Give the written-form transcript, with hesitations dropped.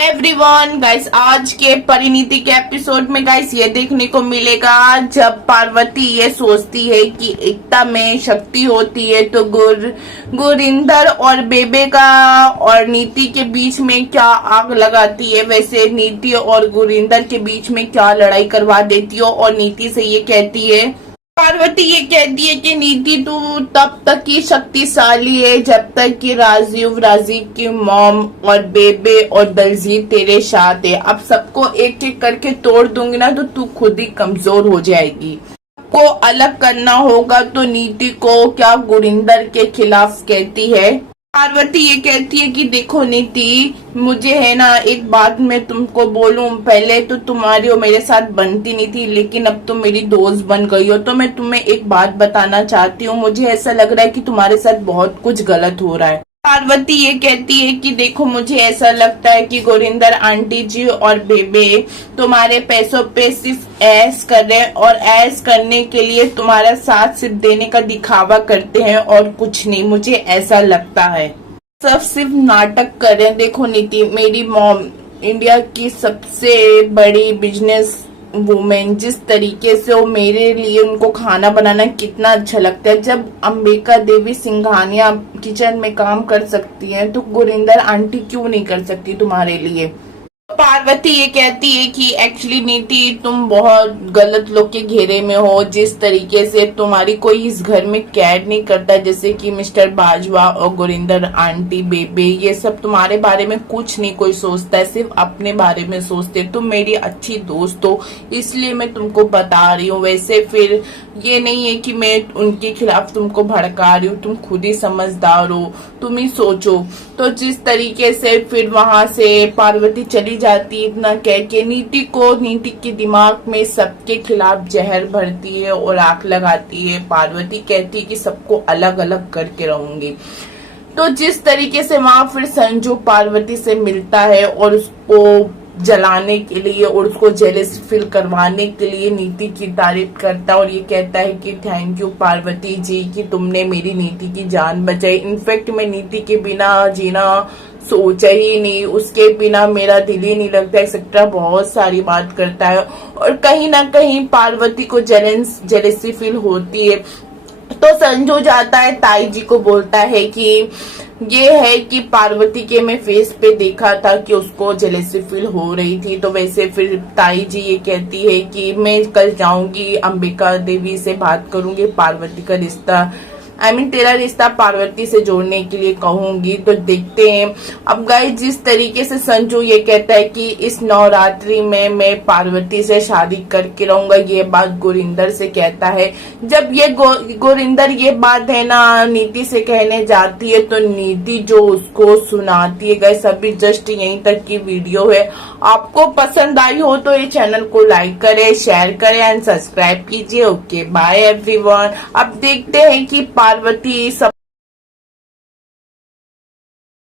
Everyone guys, आज के परिणीति के एपिसोड में गाइस ये देखने को मिलेगा जब पार्वती ये सोचती है कि एकता में शक्ति होती है तो गुरिंदर और बेबे का और नीति के बीच में क्या आग लगाती है, वैसे नीति और गुरिंदर के बीच में क्या लड़ाई करवा देती है और नीति से ये कहती है, पार्वती ये कहती है कि नीति तू तब तक की शक्तिशाली है जब तक कि राजीव की मॉम और बेबे और दलजीत तेरे साथ है। अब सबको एक एक करके तोड़ दूंगी ना तो तू खुद ही कमजोर हो जाएगी। को अलग करना होगा तो नीति को क्या गुरिंदर के खिलाफ कहती है। पार्वती ये कहती है कि देखो नीति, मुझे है ना एक बात मैं तुमको बोलूं, पहले तो तुम्हारी और मेरे साथ बनती नहीं थी लेकिन अब तुम मेरी दोस्त बन गई हो तो मैं तुम्हें एक बात बताना चाहती हूँ। मुझे ऐसा लग रहा है कि तुम्हारे साथ बहुत कुछ गलत हो रहा है। पार्वती ये कहती है कि देखो मुझे ऐसा लगता है कि गुरिंदर आंटी जी और बेबे तुम्हारे पैसों पे सिर्फ ऐश कर रहे हैं और ऐश करने के लिए तुम्हारा साथ सिर्फ देने का दिखावा करते हैं और कुछ नहीं। मुझे ऐसा लगता है सब सिर्फ नाटक कर रहे हैं। देखो नीति, मेरी मॉम इंडिया की सबसे बड़ी बिजनेस वुमेन, जिस तरीके से वो मेरे लिए उनको खाना बनाना कितना अच्छा लगता है। जब अंबिका देवी सिंघानिया किचन में काम कर सकती हैं तो गुरिंदर आंटी क्यों नहीं कर सकती तुम्हारे लिए। पार्वती ये कहती है कि एक्चुअली नीति तुम बहुत गलत लोग के घेरे में हो। जिस तरीके से तुम्हारी कोई इस घर में केयर नहीं करता, जैसे कि मिस्टर बाजवा और गुरिंदर आंटी बेबे, ये सब तुम्हारे बारे में कुछ नहीं कोई सोचता है, सिर्फ अपने बारे में सोचते। तुम मेरी अच्छी दोस्त हो इसलिए मैं तुमको बता रही हूँ। वैसे फिर ये नहीं है कि मैं उनके खिलाफ तुमको भड़का रही हूँ, तुम खुद ही समझदार हो, तुम ही सोचो। तो जिस तरीके से फिर वहां से पार्वती चली जाती इतना कह के नीति के दिमाग में सबके खिलाफ जहर भरती है और आग लगाती है। पार्वती कहती है कि सबको अलग अलग करके रहूंगी। तो जिस तरीके से वहां फिर संजू पार्वती से मिलता है और उसको जलाने के लिए और उसको जेलस फील करवाने के लिए नीति की तारीफ करता है और ये कहता है कि थैंक यू पार्वती जी कि तुमने मेरी नीति की जान बचाई। इनफैक्ट मैं नीति के बिना जीना सोचा ही नहीं, उसके बिना मेरा दिल ही नहीं लगता, एक्सेट्रा बहुत सारी बात करता है। और कहीं ना कहीं पार्वती को जेलसी फील होती है तो संजू जाता है ताई जी को बोलता है कि ये है कि पार्वती के मैं फेस पे देखा था कि उसको जेलसी फील हो रही थी। तो वैसे फिर ताई जी ये कहती है कि मैं कल जाऊंगी अंबिका देवी से बात करूंगी, पार्वती का रिश्ता तेरा रिश्ता पार्वती से जोड़ने के लिए कहूंगी। तो देखते हैं। अब गाइस, जिस तरीके से संजू ये कहता है कि इस नवरात्रि में मैं पार्वती से शादी करके रहूंगा, ये बात गुरिंदर से कहता है। जब ये गुरिंदर ये बात है ना नीति से कहने जाती है तो नीति जो उसको सुनाती है। गाइस, अभी जस्ट यहीं तक की वीडियो है। आपको पसंद आई हो तो ये चैनल को लाइक करें, शेयर करें एंड सब्सक्राइब कीजिए। Okay bye everyone. अब देखते हैं कि पार्वती सब